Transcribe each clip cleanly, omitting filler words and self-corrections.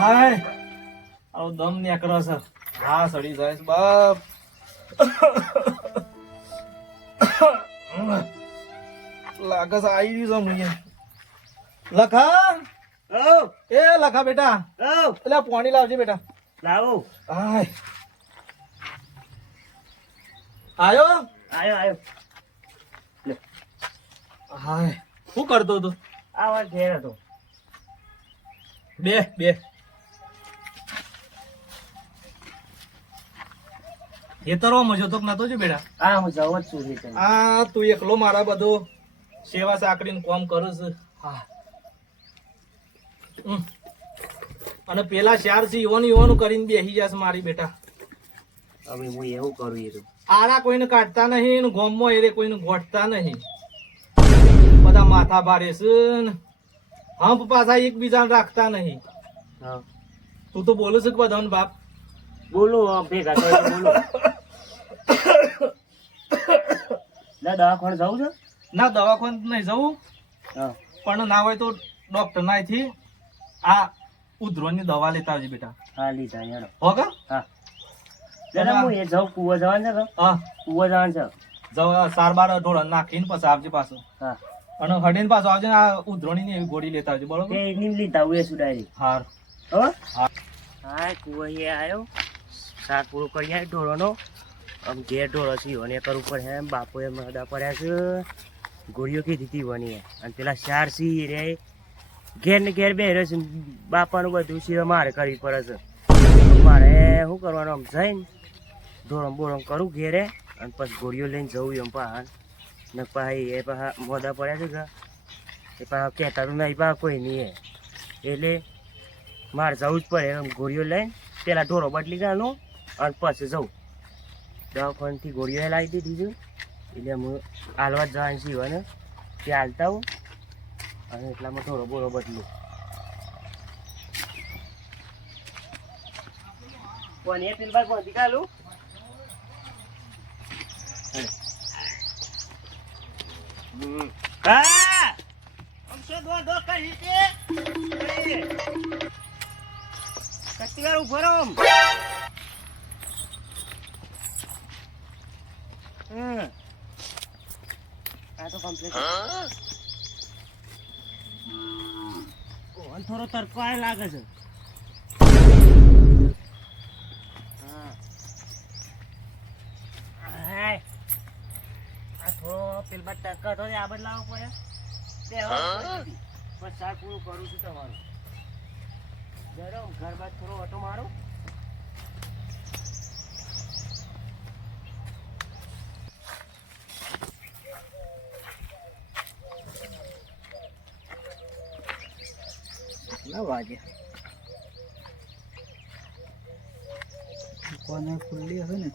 હાય આવો દમ નીકળે છે. હા સડી જાય છે બાપ. લાગે છે આવી રહ્યું છે. લખા એ લખા બેટા એટલે પાણી લાવજે બેટા. લાવો. હાય આયો આયો. હાય શું કરતો હતો? આ વાત ઘેર હતો. બે ખેતરોમાં જતો કે નતો છે બેટા? હા હું જવો જ છું ખેતર. આ તું એકલો મારા બધો સેવા સાકરીને કામ કરું છે. હા અને પેલા ચાર છે ઈવાનું કરીને બેસી જશે મારી બેટા. હવે હું એવું કરું એ તો. આરા કોઈને કાઢતા નહીં ને ગોમમાં એરે કોઈને ગોઠતા નહીં. બધા માથા ભારે છે ને હંપ પાછા એકબીજાને રાખતા નહીં. હા તું તો બોલું છે કે બધાને બાપ? બોલો ભેગા થાય તો બોલો. ના દવાખાને જવું છે? ના દવાખાને નહીં જવું હા પણ ના હોય તો ડોક્ટર નાથી આ ઉધરોની દવા લેતા આવજે બેટા. હા લીધા હેડો. હો કા? હા દાદા હું એ જાઉં કુવા જવાનું છે કે? હા કુવા જવાનું છે. જવા સાર બાર ઢોળા નાખીને પછી આવજે પાછો. હા અને હડીને પાછો આવજે ને આ ઉધરોની ની એવી ગોળી લેતા આવજે બરોબર? એ એની લીધા હું એ સુડાઈ. હાર હો હા હા કુવા એ આવ્યો. શાક પૂરું કરી આવ્યો ઢોરોનો. આમ ઘેર ઢોરો છે અને કરવું પડે એમ બાપોએ મદા પડ્યા છે. ગોળીઓ કીધી હતી વની અને પેલા ચાર સી રે ઘેર ને ઘેર બેહ્યો છે. બાપાનું બધું છે મારે કરવી પડે છે. મારે શું કરવાનું આમ જઈને ધોરમ બોરમ કરું ઘેરે અને પછી ગોળીઓ લઈને જવું એમ પા ને પાછી એ પાછા મોદા પડ્યા છે કે એ પાછા કહેતા તો નહીં પા કોઈ નહીં એટલે મારે જવું જ પડે એમ ગોળીઓ લઈને પેલા ઢોરો બદલી ગાનું અને પછી જવું. દવાખાનેથી ગોળીઓ લાવી દીધી છે એટલે હું હાલવા જ જવાનું છીએ ને ત્યાં હાલતા હું અને એટલામાં ઢોરો બોરો બદલું. કોણ એ પેલ ભાઈ કોણ કાલું થોડો તરકો લાગે છે. આ થોડો પેલ બાદ ટક્કર તો આ બદલાવો પડે બસ શાક પૂરું કરું છું તમારું. જરો ઘર બાદ થોડો ઓટો મારો. ના વાગે કોને ખુલ્લી હશે ને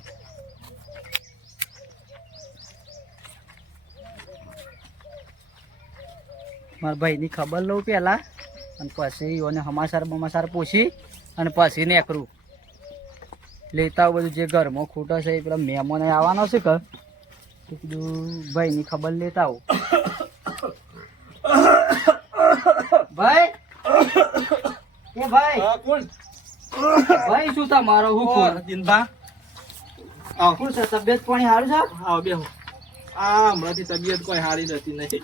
મારા ભાઈની ખબર લઉં પહેલાં અને પછી એને સમાચાર પૂછી અને પછી નીકળું લેતા બધું જે ઘરમાં ખૂટે છે એ પેલા મહેમાન આવવાનો છે કે કીધું ભાઈની ખબર લેતા આવું. ભાઈ એ ભાઈ કોણ ભાઈ શું તમારો હું દિનભા શું છે તબિયત પાણી સારું છે? આવો બેહો. આ હમણાંથી તબિયત કોઈ સારી રહેતી નથી.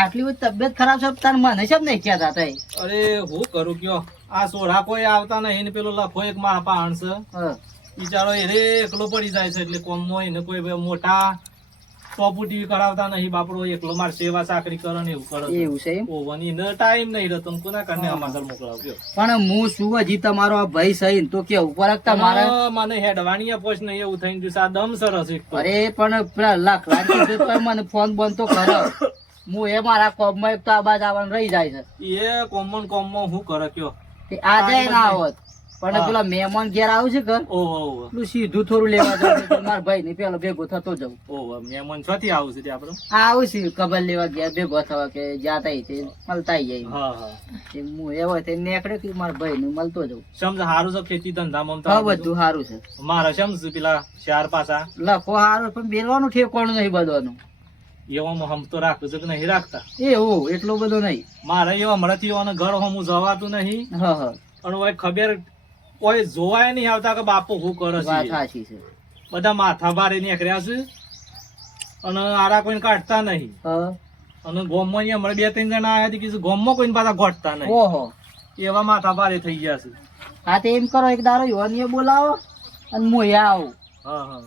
આટલી બધી તબિયત ખરાબ છે તાર મને છે નહીં કહેતા તઈ. અરે હું કરું કયો આ સોડા કોઈ આવતા નહીં ને પેલો લખો એક મારા પાણ છે બિચારો એને એકલો પડી જાય છે એટલે કોમમાં એને કોઈ મોટા ટોપુ ટીવી કરાવતા નહીં બાપડો એકલો મારે સેવા સાકરી કરે ને એવું કરે. એવું છે ઓવન એને ટાઈમ નહીં રહેતો કોના કારણે અમારે મોકલાવ્યો. પણ હું શું હજી તમારો આ ભાઈ સહી તો કે ઉપર તમારે મને હેડવાની પોચ નહીં એવું થઈને જોયું. આ દમ સરસ એક તો. અરે પણ પેલા લાખ મને ફોન બંધ તો કરો. હું એ મારા કોમમાં એક તો આ બાજ આવવાનું રહી જાય છે. એ કોમન શું કરે કયો આજે ના આવત પણ હા. પેલા મહેમાન ઘેર આવું છે ઘર ઓહો પેલું સીધું થોડું લેવા જવું છે. મારા ભાઈ ને પેલો ભેગો થતો જવું ઓહો મહેમાન છથી આવું છે તે આપણું. આવું છે કબર લેવા ગયા ભેગો થવા કે જાતા તે મળતા જાય હા હા હું એવો તે નીકળે કે મારા ભાઈ ને મળતો જવું સમજ સારું છે ખેતી ધંધામાં તો હા આ બધું. બધું સારું છે મારે સમજ પેલા ચાર પાસા લખો સારું પણ બેલવાનું ઠેકવાનું નહીં બધવાનું એવામાં હમ તો રાખું છે કે નહીં રાખતા. એવું એટલો બધો નહીં મારે એવા હમણાંથી એવાને ઘર હમું જવાતું નહીં હા હા અને હવે ખબર કોઈ જોવાય નહીં આવતા કે બાપુ શું કરે વાત છે. સાચી છે બધા માથા ભારે નીકળ્યા છે અને આરા કોઈને કાઢતા નહીં. હા અને ગોમમાં અહીંયા હમણાં 2-3 જણા આવ્યા હતી કે ગોમમાં કોઈને પાછા ગોઠતા નહીં. ઓહો એવા માથા ભારે થઈ ગયા છે. હા તે એમ કરો એક દારો યોનીએ બોલાવો અને હું એ આવું હા હા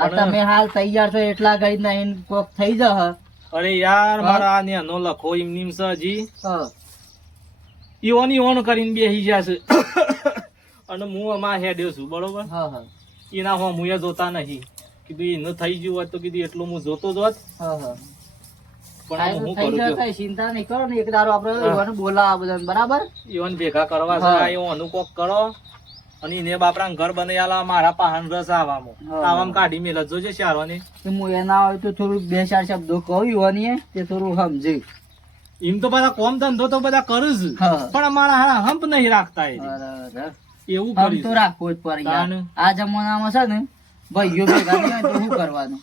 આ તમે હાલ તૈયાર છો એટલા ગઈ નહીં કોક થઈ જહ અરે યાર હા? મારા આ નેનો લખો એમની છે હજી હા ઈવોન કરીને બેસી ગયા છે અને હું આમાં હેડ્યો છું બરોબર. હા હા એના હું મુએ જોતા નહીં કીધું એનું થઈ ગયું હોત તો કીધું એટલું હું જોતો જ હોત. હા હા પણ હું થઈ કરું જાય છું કઈ ચિંતા નહીં કરો ને એક દારો આપણે હા. યોને બોલાવા બધાને બરાબર ઈવન ભેગા કરવા છે હા. આ એવાનું કોક કરો અને એને બાપરા ઘર બનાવેલા મારા પાહન રસ આવામાં હા. આવામાં કાઢી મેલ જોજે શારવાની. કે હું એના હોય તો થોડું બે ચાર શબ્દો કહું યોનીએ તે થોડું સમજે એમ તો બધા કોમ ધંધો તો બધા કરું જ હા. પણ અમારા હારા હંપ નહીં રાખતા એ અરે, એવું આમ કરી તો રાખવું જ પડે યાર. તાને. આ જમાનામાં છે ને ભાઈઓ ભેગા નહીં હોય તો શું કરવાનું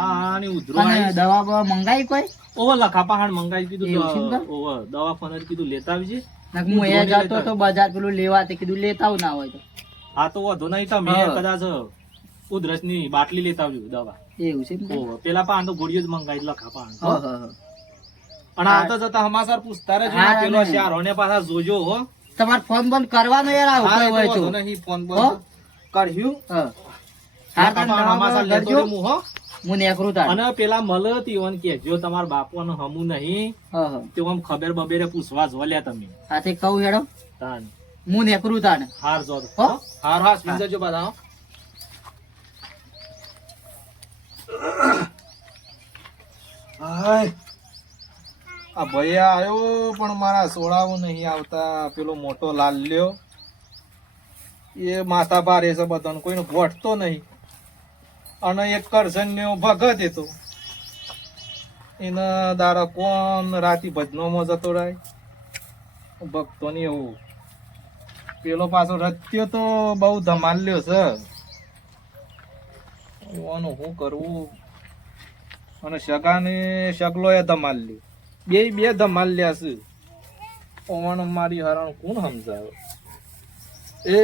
આ ની ઉધરો અને આવી. દવા બવા મંગાવી કોઈ ઓવર લખા પહાડ મંગાઈ કીધું એવું છે ને? ઓવર દવા ફોન કીધું લેતા આવજે. નક હું એ જતો તો બજાર પેલું લેવા તે કીધું લેતા આવું ના હોય તો હા તો વધુ નહીં તમે હા. કદાચ ઉધરસ ની બાટલી લેતા આવજો દવા. એવું છે ને? ઓવર પેલા પાન તો ગોળીઓ જ મંગાઈ લખા પાન. હા હા હા અને આવતા જતા હમાસર પૂછતા રહેજો ને હા, પેલો ના, ના. શારોને પાછા જોજો હો. તમારે ફોન બંધ કરવાનો યાર આવું હા, કઈ એ હોય તો તો વાંધો નહીં, ફોન હો? બંધ કર્યું. હા લખા હા પાન હમાસર લેતો કરજો રે હું હો. હું નેકરું તાર અને પેલા મળે તીવન કેજો તમારા બાપુ ને હમું નહીં હા હા તે આમ ખબર બબેરે પૂછવા જો લ્યા તમે હા તે કહું હેડો તાન હું નેકરું તાર હાર જો હો? હાર હાર સ્પીન જજો બધા હો. હાય. આ ભૈયા આવ્યો પણ મારા સોળાવું નહીં આવતા. પેલો મોટો લાલ લ્યો એ માથા ભારે છે બધાને કોઈને ગોઠતો નહીં. અને એક કરશન ને ભગત એ તો એના દારા કોણ રાતી ભજનોમાં જતો રહે ભક્તો ની એવું. પેલો પાછો રત્યો તો બહુ ધમાલ્યો છે. ઓનું શું કરવું. અને સગાને સગલો એ ધમાલ્યો બે ધમાલ્યા છે. ઓણ મારી હરણ કોણ સમજાવે. એ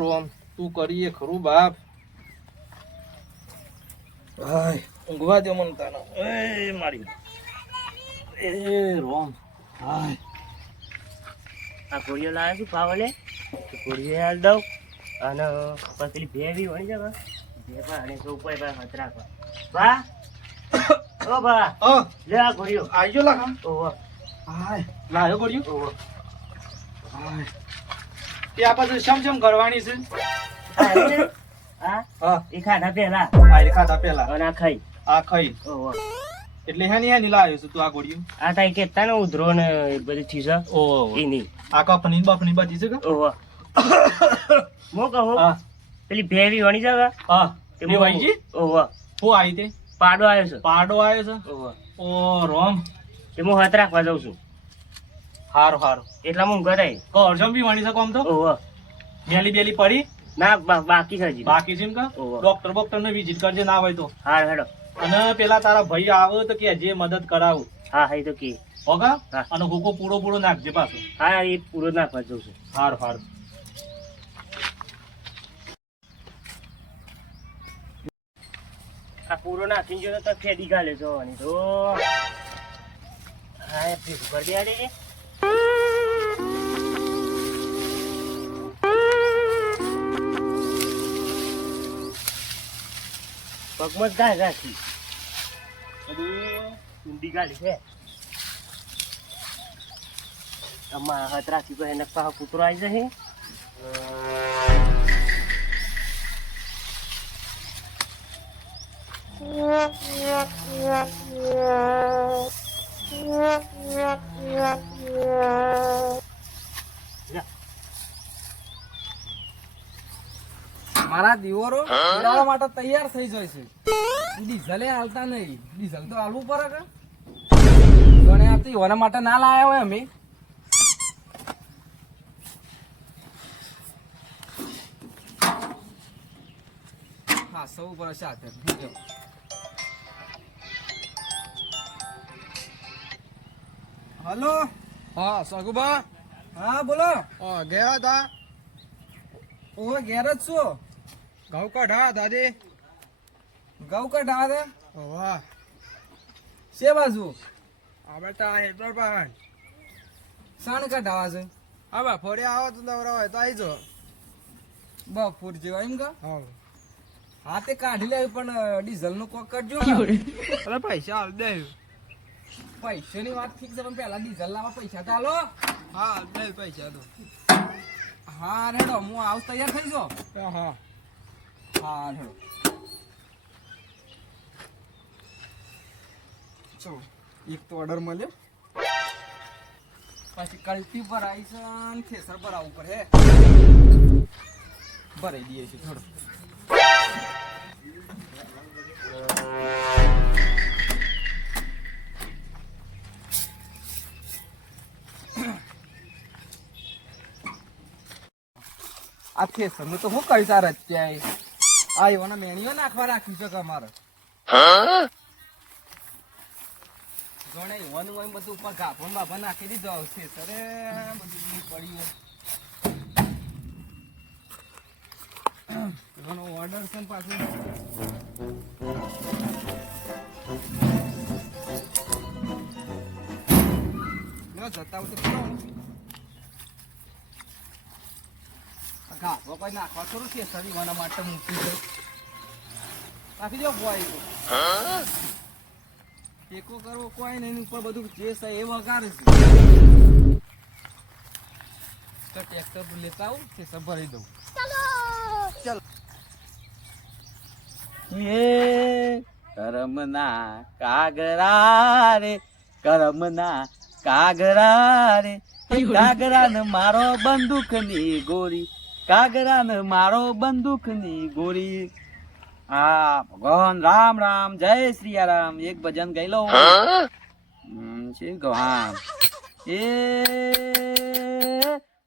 રોમ તું કરીએ ખરું બાપ. હાય ઊંઘવા દે મન તાનો. એ મારી એ રોમ હાય. આ ગોળીઓ લાવે છું પાવલે ગોળીઓ હાલ દઉં અને પછી પેલી ભે બી વળી જાય ભે પણ અને તો ઉપર પર હાથ રાખવા બા ઓ બા લે આ ગોળીઓ આયો લાખા. ઓહો હાય લાયો ગોળ્યું. ઓહો હાય એ આ પાછું શમ કરવાની છે. હા હા એ ખાધા પેલા આ ખાધા પેલા અને આ ખાઈ આ ખાઈ ઓહો એટલે હેની લાવ્યો છું તું આ ગોળ્યું. આ તાઈ કેતા ને ઉધરો ને એ બધી ચીજ ઓહો એની આ કપની બપની બધી છે કે. ઓહો મો કહું હા પેલી ભે બી વળી જાય હા એ ભાઈજી ઓહો હું આવી તે પાડો આવ્યો છે પાડો આવ્યો છે. ઓહો ઓ રોમ તે હું હાથ રાખવા જાઉં છું હારું હારું. એટલા હું ઘરે તો અર્જમ બી વણી શકો આમ તો. ઓહો મેલી બેલી પડી ના બાકી છે હજી બાકી છે એમ કે. ઓહો. ડોક્ટર ને વિઝિટ કરજે ના હોય તો. હા હેડો અને પેલા તારા ભાઈ આવે તો કે જે મદદ કરાવું હા હા એ તો કે હોગા. હા. અને હુકો પૂરો નાખજે પાછો. હા એ પૂરો નાખવા જાઉં છું હારું હારું. આ પૂરો નાખીને જો તો ફેડી ગાલે જોવાની તો હા એ ફીસ ભર દે આડે પગમત ગાય રાખી બધું ઊંડી ગાડી છે આમાં હાથ રાખી તો એને પાછો કૂતરો આવી જશે મારા દીવરો ઉડાવવા માટે તૈયાર થઈ જાય છે. ડીઝલે હાલતા નહીં. ડીઝલ તો હાલવું પડે કે ગણે આપતી ઓના માટે ના લાયા હોય અમે. હા સૌ પર સાથે હલો. હા સગુબા હા બોલો. ગયા હતા ઓવે ઘેર જ છો? ઘઉં કઢા દાદી. ઘઉં કઢાવા દે વાહ શે બાજુ આપણે તો હેટર પર સાણ કઢાવા છે? હા બા ફોડી આવો તો નવરા હોય તો આવી જો. બપોર જેવા એમ કા? હા હા તે કાઢી લે પણ ડીઝલ નું કોક કરજો. અરે પૈસા હાલ દે. પૈસાની વાત ઠીક છે પણ પેલા ડીઝલ લાવવા પૈસા તો હાલો. હા હાલ દે પૈસા તો. હા રેડો હું આવું તૈયાર થઈ જો. હા હા રેડો. ચો એક તો ઓર્ડર મળ્યો. પછી કલ્ટી પર આવી છે અને થેસર પર આવું પડે. ભરાઈ દઈએ છીએ થોડું. આ થેસર નું તો હું કરી તાર અત્યારે આ એવાના મેણીઓ નાખવા રાખ્યું છે કે અમારે ગણે એવાનું હોય બધું ઉપર ગાભો ને બાભા નાખી દીધો આવશે સરે બધું પડ્યું એવાનો ઓર્ડર છે ને પાછું લો જતા હોય તો કરો ગાભો કોઈ નાખવા થોડું છે સરી એવાના માટે મૂકી છે નાખી દો બોય તો ટેકો કરવો કોઈ નહીં ઉપર બધું જે છે એ વગાડે છે તો ટ્રેક્ટર લેતા આવું તે સબ ભરી દઉં. ચલો એ કરમના કાગરા રે કરમના કાગરા રે કાગરા ને મારો બંદૂકની ગોરી કાગરા ને મારો બંદૂકની ગોરી. હા ભગવાન રામ રામ જય શ્રી રામ એક ભજન ગાઈ લો. શું કહું? હા એ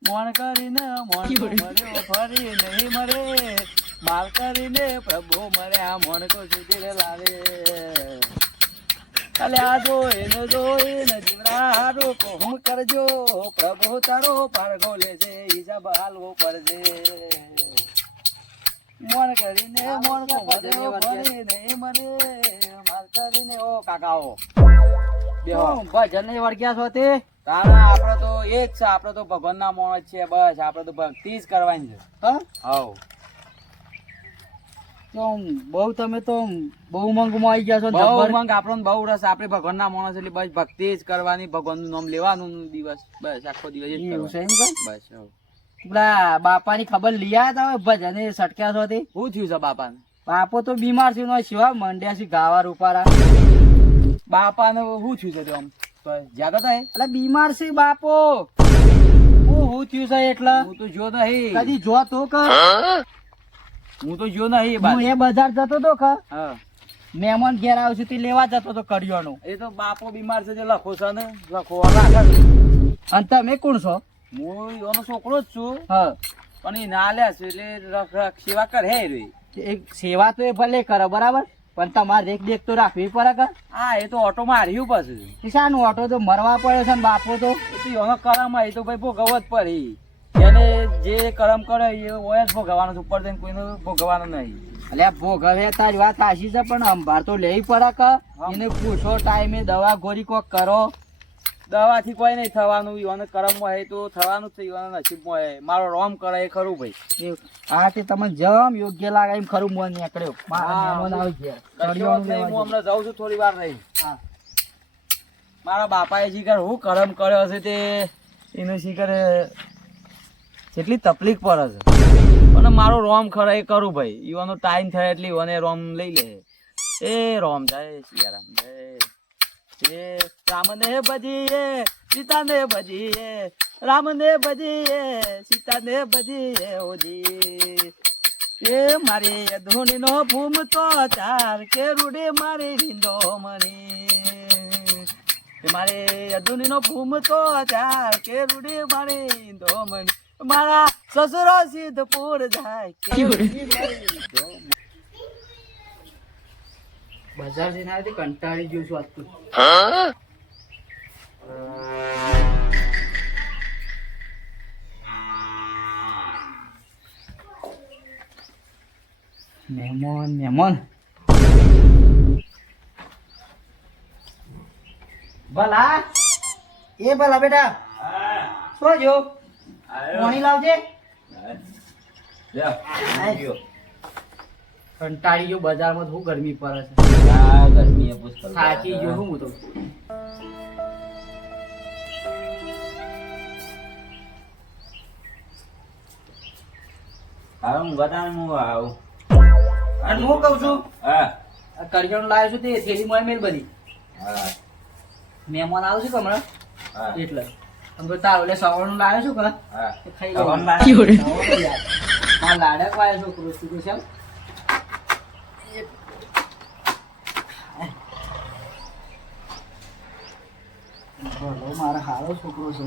મોણ કરીને મોણ મર્યો ફરી નહીં મરે માર કરીને પ્રભુ મર્યા મોણ કો સુધી લાવે અલે આ જોઈને જીવરારો કોમ કરજો પ્રભુ તારો પારગો લેજે ઈજા હાલવો પડજે મોણ કરીને મોણ કો મર્યો ફરી નહીં મરે માર કરીને ઓ કાકાઓ બેહો ભજન નહીં વળગ્યા છો તે તારા આપણે તો એ જ છે. આપણે તો ભગવાન ના મોણ જ છે. બસ આપણે તો ભક્તિ જ કરવાની છે. હા તો બહુ તમે તો બહુ મંગમાં આવી ગયા છો. બહુ મંગ આપણો બહુ રસ. આપણે ભગવાન ના માણસ એટલે બસ ભક્તિ જ કરવાની ભગવાન નું નામ લેવાનું દિવસ બસ આખો દિવસ જ બસ. પેલા બાપા ની ખબર લઈ આવ્યા હતા ભજન સટક્યા છો તે શું થયું છે બાપા ને? બાપો તો બીમાર છે શિવા મંડ્યા છે ગાવા રૂપારા. બાપા ને શું થયું છે આમ જાગત એટલે બીમાર છે બાપો. હું થયું છે એટલે હું તો જો નહીં કદી જો તો કર હું તો જો નહીં. હું એ બજાર જતો તો કે મહેમાન ઘેર આવશે તે લેવા જતો તો કરિયાણું. એ તો બાપો બીમાર છે લખો છે ને લખો રાખે. અને તમે કોણ છો? હું એનો છોકરો જ છું. હા પણ એ ના લે છે એટલે સેવા કરે રે. સેવા તો એ ભલે કરે બરાબર પણ તમારે દેખ દેખ તો રાખવી પડે કે. હા એ તો ઓટો માર્યું પછી શાનું ઓટો તો મરવા પડે છે ને બાપો તો એનો કરમ હોય તો ભાઈ ભોગવવો જ પડે. એને જે કરમ કરે એ હોય જ ભોગવવાનું ઉપર જઈને કોઈને ભોગવવાનું નહીં. એટલે ભોગવે તારી વાત સાચી છે પણ અંભાર તો લેવી પડે કે. એને પૂછો ટાઈમે દવા ગોળી કોક કરો. દવાથી કોઈ નહીં થવાનું. એને કરમ હોય તો થવાનું જ છે. નસીબમાં હોય મારો રોમ કરે એ ખરું ભાઈ. હા તે તમે જમ યોગ્ય લાગે એમ ખરું મન નીકળ્યો. હું હમણાં જાઉં છું થોડી વાર રહી. મારા બાપાએ શીખર હું કરમ કર્યો હશે તે એનું શીખર કેટલી તકલીફ પડે છે પણ મારો રોમ ખરા એ કરું ભાઈ. ઈવાનો ટાઈમ થાય એટલે ઈવાને રોમ લઈ લે. એ રોમ જાય સિયારામ જય રામને ભજીએ સીતાને ભજીએ, રામને ભજીએ, સીતાને ભજીએ ઓજી. એ મારી ધૂણી નો ભૂમતો ચાર કે રૂડે મારી વિંદોમણી. મારે અધુની નો ભૂમતો ચાર કે રૂડે મારી વિંદોમણી. મારા સસુરો સિદ્ધપુર જાય કે રૂડી મારી વિંદોમણી. બજાર જઈને આવી કંટાળી ગયું છું આજ તો. મહેમાન મહેમાન ભલા એ ભલા બેટા શું જો પાણી લાવજે. કંટાળી ગયો બજારમાં શું ગરમી પડે છે. થાકી ગયો હું તો. અને હું કઉ છું કરિયાણું લાવ્યો છું તે થેલી માં મેલ બધી મહેમાન આવશે કે હમણાં એટલે અમે તારો એટલે સવારનું લાવ્યો છું કે ખાઈ લાડક વાયો છોકરો શું છે મારા હારો છોકરો છે.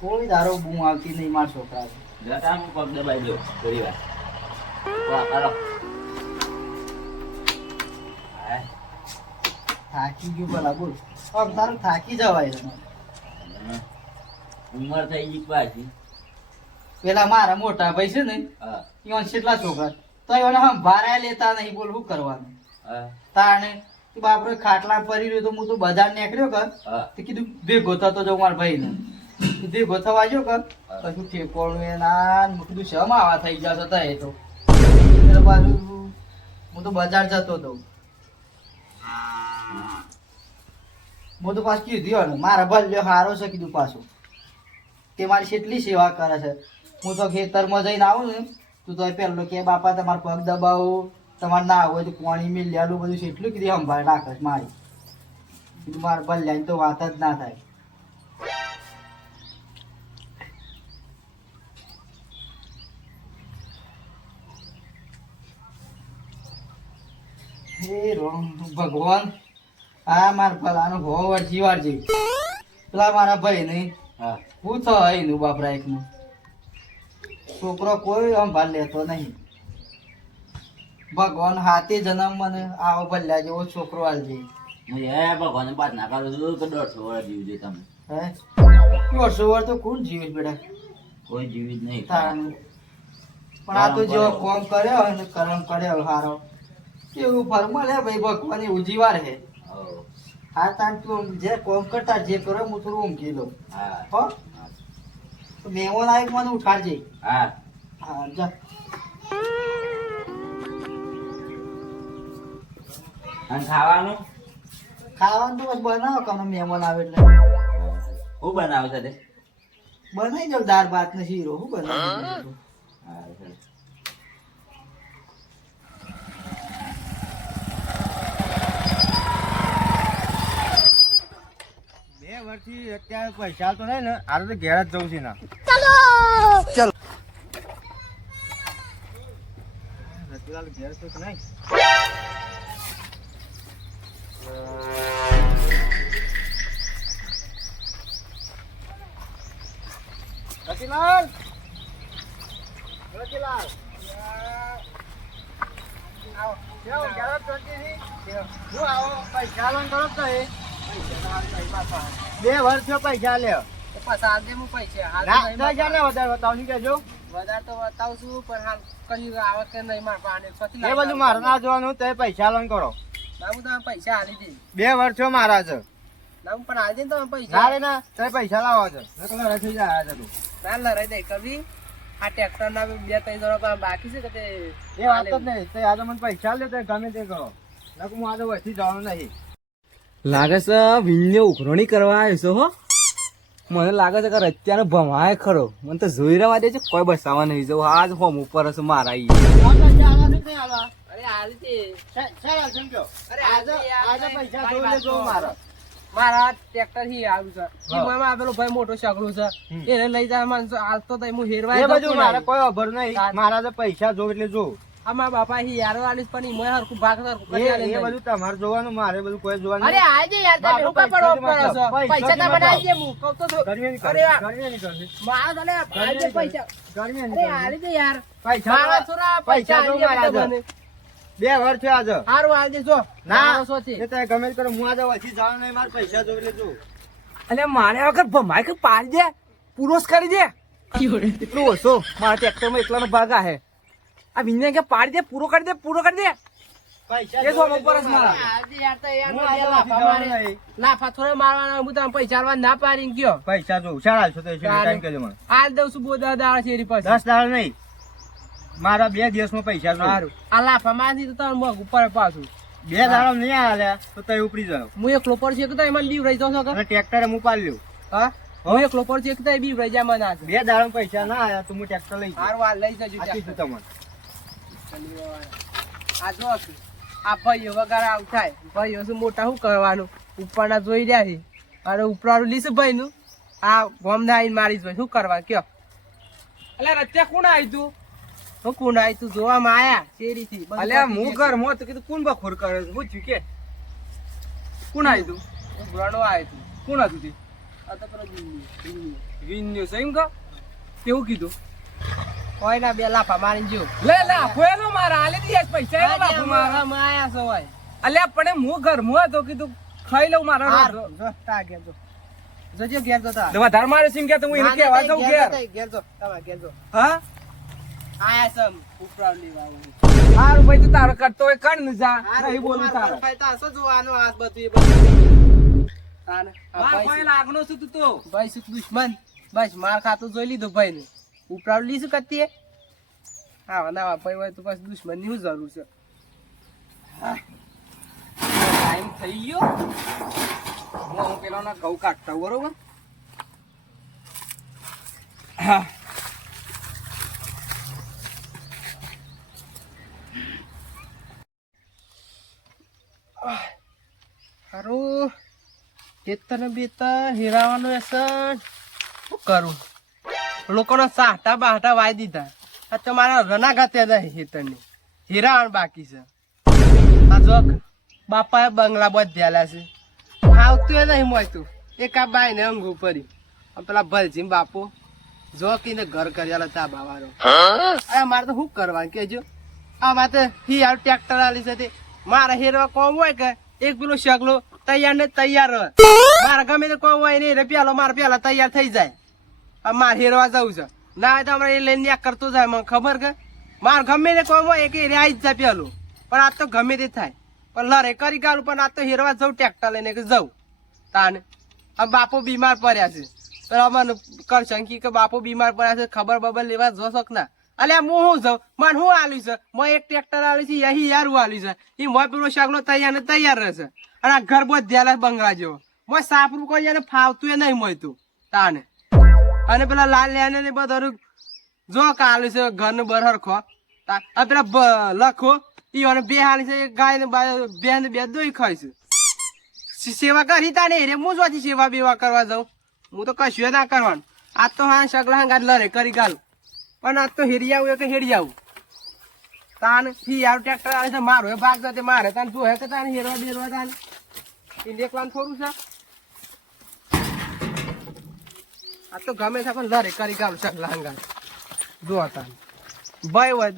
કોઈ દારો બૂમ આવતી નહીં મારા છોકરા. થાકી ગયું પેલા બોલ. તારું થાકી જવાય. ઉંમર થઈ ગઈ પાછી. પેલા મારા મોટા ભાઈ છે ને ઈવન કેટલા છોકરા તો એને સંભાળ્યા લેતા નહીં. બોલ શું કરવાનું તાણે બાપરે ખાટલા ફરી રહ્યો તો હું તો બજાર નીકળ્યો કર તો કીધું ભેગો થતો જાઉં મારા ભાઈ ને ભેગો થવા જો કર કશું ઠેકોણું એના મેં કીધું શમ આવા થઈ જશે તો એ તો બાજુ હું તો બજાર જતો હતો. હું તો પાછું કીધું ને મારા ભલ્યો હારો છે કીધું પાછું તે મારી કેટલી સેવા કરે છે. હું તો ખેતરમાં જઈને આવું ને તું તો પેલો કે બાપા તમારે પગ દબાવો તમારે ના હોય તો પાણી મેં લેલું બધું છે એટલું કીધું સંભાળ રાખે મારી. કીધું મારા ભલ્યાની તો વાત જ ના થાય. હે રામ ભગવાન આ મારા ભલાનો હો વળજી વાળજી. પેલા મારા ભાઈ નહીં હું તો એનું બાપરા એકનું છોકરો કોઈ સંભાળ લેતો નહીં. ભગવાન હાથે જન્મ મને આવો ભલ્યા જેવો છોકરો આલજે. ભગવાન વાત ના કરો છું તો 150 વર્ષ જીવજો તમે. હે 150 વર્ષ તો કોણ જીવે બેટા. કોઈ જીવિત નહીં. પણ આ તો જેવો કોમ કર્યો ને કર્મ કર્યો હારો કેવું ફળ મળે ભાઈ. ભગવાન એવું જીવાર હે. હા તાન તું જે કોમ કરતા જે કરો હું થોડું ઊંઘી લઉં. હો તો મહેમાન આવી મને ઉઠાડજે. હા હા જા. અને ખાવાનું ખાવાનું તો બસ બનાવો કે મહેમાન આવે એટલે હું બનાવશે તે બનાવી દઉં. દાળ ભાત ને શીરો હું બનાવી દઉં. વર્ષથી અત્યારે પૈસા તો નહીં ને આરે તો ઘેર જ જવું છે ના. ચલો રતિલાલ ઘેર તો નહીં. રતિલાલ રતિલાલ આવો કેવો ઘેર જ ચોંટી હું આવો પૈસા લોન કરો તો એ 2 વર્ષ થયો પૈસા લે પાછા આજે હું પૈસા હાલ વધારે બતાવું કેજો વધારે તો બતાવું છું પણ હાલ કઈ આવે કે નહીં મારા પાને એ બધું મારે ના જોવાનું તે પૈસા લોન કરો. ના હું તમે પૈસા હાલી દે 2 વર્ષ થયો મારા છે. ના હું પણ હાલ દે તમે પૈસા ના રે ના તે પૈસા લાવો છે નકર થઈ જાય તું ના લડાઈ દે કવી આ ટ્રેક્ટર ના 2-3 જણા બાકી છે કે તે એ વાત જ નહીં. તે આજે મને પૈસા લે તે ગમે તે કરો નકર હું આજે વચ્ચે જવાનું નહીં. લાગે છે વિન્ને ઉઘરણી કરવા આવ્યો છો હો. મને લાગે છે કે અત્યારે ભમાય ખરો. મને તો જોઈ રહેવા દે છે કોઈ બસાવા નહીં જવું. આજ હોમ ઉપર હશે મારા અરે હાલ તે ચાલ સમજો અરે આજે આજે પૈસા જોઈ લેજો મારા મારા ટ્રેક્ટર થી આવ્યું છે એમાં આપેલો ભાઈ મોટો શકડું છે એને લઈ જાય મને હાલતો તો હું હેરવાય એ બધું મારે કોઈ ખબર નહીં મારા તો પૈસા જો એટલે જો આમાં બાપા હી યાર વાલીસ પણ ઈ મોય હરખું ભાગ હરખું કરી આલે એ બધું તમારે જોવાનું મારે બધું કોઈ જોવાનું અરે આજે યાર તમે હું પડો કરો છો પૈસા તો બનાવી દે હું કહું તો અરે મારા તને આજે પૈસા અરે હાલી દે યાર મારા છોરા પૈસા જો મારા મને 2 વર્ષ થયા આજે હારું હાલ દે જો ના સોચી એ તો ગમે તે કરો હું આજે વચ્ચે જવાનું નહીં મારે પૈસા જો એટલે જો એટલે મારે વખત ભમાય કે પાડી દે પુરોસ કરી દે એટલું ઓછો મારા ટ્રેક્ટરમાં એકલાનો ભાગ આહે આ વિનય કે પાડી દે પૂરો કરી દે પૈસા એ સોમ ઉપર જ મારા આજે યાર તો યાર હું આજે લાફા નથી મારે જવાનું નહીં. લાફા થોડા મારવાના હું તમે પૈસા આલવા ના પાડી ગયો પૈસા જો ચાલ છો તો એ ટાઈમ કરજો મને હાલ દઉં છું બોધા દાડા શેરી પાસે 10 દાડા નહીં મારા 2 દિવસમાં પૈસા જો સારું આ લાફા મારથી તો તમે મગ ઉપર પાછું 2 દાડા નહીં આલ્યા તો તઈ ઉપડી જાવ હું એકલો પર છે કે તો એમાં બીવ રહી જાવ છો અને ટ્રેક્ટર હું પાલ્યો હા હું એકલો પર છે કે તો બીવ રહી જાય મને આ 2 દાડા પૈસા ના આયા તો હું ટ્રેક્ટર લઈ ગયો હારું હાલ લઈ જજો આ કીધું તમને આ જો આ ભાઈઓ વગર આવું થાય ભાઈઓ શું મોટા શું કરવાનું ઉપરના જોઈ રહ્યા છે અને ઉપરવાળું લીસ ભાઈ નું આ ગોમના આવીને મારીશ ભાઈ શું કરવા કયો એટલે રત્યા કોણ આવી તું હું કોણ આવી તું જોવામાં આયા શેરીથી બધું અલ્યા પતી હું ગયું. ઘર મો તો કીધું કોણ બખોર કરે છે પૂછ્યું કે કોણ આવી તું ઉપરાણો આવ્યો તું કોણ હતું તે આ તો પેલો દિલ્હી. વિન્યુ છે એમ કા કેવું કીધું કોઈ ના બે લાફા મારીને જો લે લાફો એનો મારા આલે દીયા પૈસા એનો લાફો મારા મારામાં આયા છો ભાઈ અલ્યા પણ હું ઘર મો હતો કીધું ખાઈ લઉં મારા હારું, જો તા ઘેર જો જજો ઘેર જો તા વધારે મારે સિમ કે હું એને કહેવા જાઉં ઘેર ઘેર જો તમારે ઘેર જો હા આયા સમ ઉપરાણ લેવા આવું. હારું ભાઈ તું તારો કરતો હોય કર ને જા નહીં બોલું માર તારો ભાઈ તાસો જોવાનો હાથ બધું એ બધું. તાને આ માર ભાઈ ભાઈ છે. લાગનો છું તું તો ભાઈ શું દુશ્મન બસ માર ખાતું જોઈ લીધું ભાઈ ને ઉપરાણ લીધું કત્તી હા ના ભાઈ હોય તો પછી દુશ્મન ની શું જરૂર છે ટાઈમ થઈ ગયો હું પેલો ના ઘઉં કાઢતા હોઉં, બરોબર હા હારું ખેતર બેતર હેરાવાનું હશે શું કરું લોકોનો સાહટા બાહટા વાઈ દીધા આ તો મારા રના ગાતે નહીં ખેતરની હેરાવાનું બાકી છે આ જો બાપાએ બંગલા બધ્યાલા છે આવતું એ નહીં મળતું એક આ બાઈ ને અંગું પડી આ પેલા ભલજી બાપુ જો કીને ઘર કર્યા તા બાવાનો અરે મારે તો શું કરવાનું કેજો આ મારે હી આ ટ્રેક્ટર આલી છે તે મારે હેરવા કોમ હોય કે એક પેલો શકલો તૈયાર ને તૈયાર રહે મારે ગમે તે કોમ હોય ને પેલો મારે પેલા તૈયાર થઈ જાય આ મારે હેરવા જવું છે ના હોય તો હમણાં એ લઈને ન્યા કરતો જાય મને ખબર કે મારે ગમે તે કોમ હોય કે આવી જ જાય પેલું પણ આ તો ગમે તે થાય પણ લરે કરી ગાલું પણ આ તો હેરવા જવું ટ્રેક્ટર લઈને કે જવું તાને આ બાપુ બીમાર પડ્યા છે તો અમને કરશંકી કે બાપુ બીમાર પડ્યા છે ખબર બબર લેવા જોશો કે ના અલે હું શું જાઉં મને શું આલ્યું છે મેં એક ટ્રેક્ટર આલ્યું છે યહી યારું આલ્યું છે એ મોય પેલો શાકલો તૈયાર ને તૈયાર રહેશે અને આ ઘર બહુ ધ્યાન બંગલા જેવો મોય સાપરું કોઈ એને ફાવતું એ નહીં મોયતું તાને અને પેલા લાલ લેને ને બધું જો કાલ્યું છે ઘરનું બરહર ખો આ પેલા લખો ઈ બે હાલી છે ગાય ને બે ને બે દોઈ ખાય છે સેવા કરી તા ને રે હું જોથી સેવા બેવા કરવા જાઉં હું તો કશું ના કરવાનું આજ તો હા શકલા હાંગાત લરે કરી ગાલું પણ આજ તો હેરી આવું કે હેરી આવું તાન થી આવું ટ્રેક્ટર આવે છે મારો એ ભાગ જતે મારે તાન તું હે કે તાન હેરવા બેરવા તાન એ દેખવાનું થોડું છે આ તો ગમે છે પણ લરે કરી ગાલું શકલા હાંગાત જો તાન ભાઈ હોય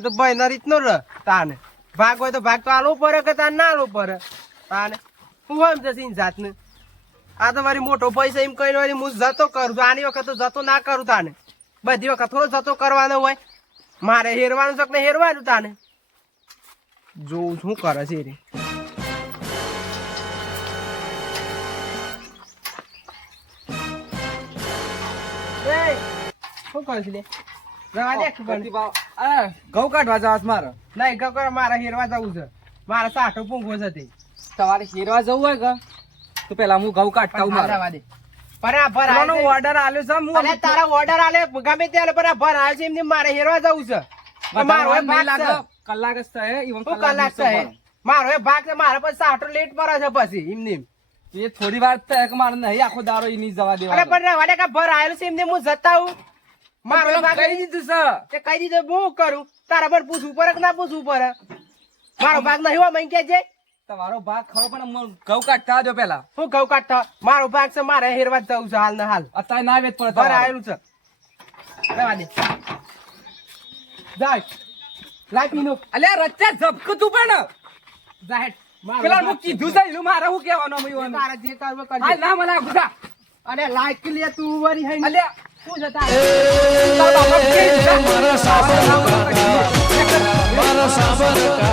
તો ભાઈ ના રીતનો ર તાને ભાગ હોય તો ભાગ તો આલવો પડે કે તાન ના આલવો પડે તાને હું એમ જશે જાતને આ તો મારી મોટો પૈસા એમ કહીને વળી હું જતો કરું છું આની વખત તો જતો ના કરું તાને બધી વખત થોડો જતો કરવાનો હોય મારે હેરવાનું છે કે હેરવાનું તાને જોઉં શું કરે છે રે શું કરે છે લે જવા દે ઘઉં કાઢવા જવાસ મારે નહીં ગગર મારે હેરવા જવું છે મારે સાઠો પૂંખવો છે તે તમારે હેરવા જવું હોય કે તો પેલા હું ઘઉં કાઢતા હું મારે જવા દે બરાબર ઓર્ડર આલ્યો છે હું અરે તારા ઓર્ડર આલે ગમે તે આલે બરાબર હાલ છે એમને મારે હેરવા જવું છે મારો વધારે ભાગ નહીં છે. લાગે કલાક જ થાય ઈવન હું કલાક છે મારો એ ભાગ છે મારા પછી સાટો લેટ પડે છે પછી એમને એમ. એ થોડી વાર થાય કે મારે નહીં આખો દારો ઈ નહીં જવા અરે દેવા પણ રહેવાડે કે ભર આયેલું છે એમને હું જતા હું મારો એ ભાગ કહી દીધું છે તે કહી દીધું હું કરું તારા પર પૂછવું પડે કે ના પૂછવું પડે મારો ભાગ નહીં હોય મઈ કે છે તમારો ભાગ ખરો પણ ઘઉં કાઢતા આવજો પેલા હું ઘઉં કાઢતા મારો ભાગ છે મારે હેરવા જ જવું છે હાલ ને હાલ અત્યારે ના વેચ પડે ભર તમારે. આયેલું છે રહેવા દે જાય લાઈ પીનું અલ્યા રચ્ચા ઝબકું તું પણ જાહેર પેલા હું કીધું છે એનું મારે શું કહેવાનું અમે ઈવન? તારે જે કરવું હાલ કરજે ના મને આ ગુદા અરે લાઈક લે તું વરી હઈ અલ્યા શું જતા તારા બાપા કે મારા સાબર કાકા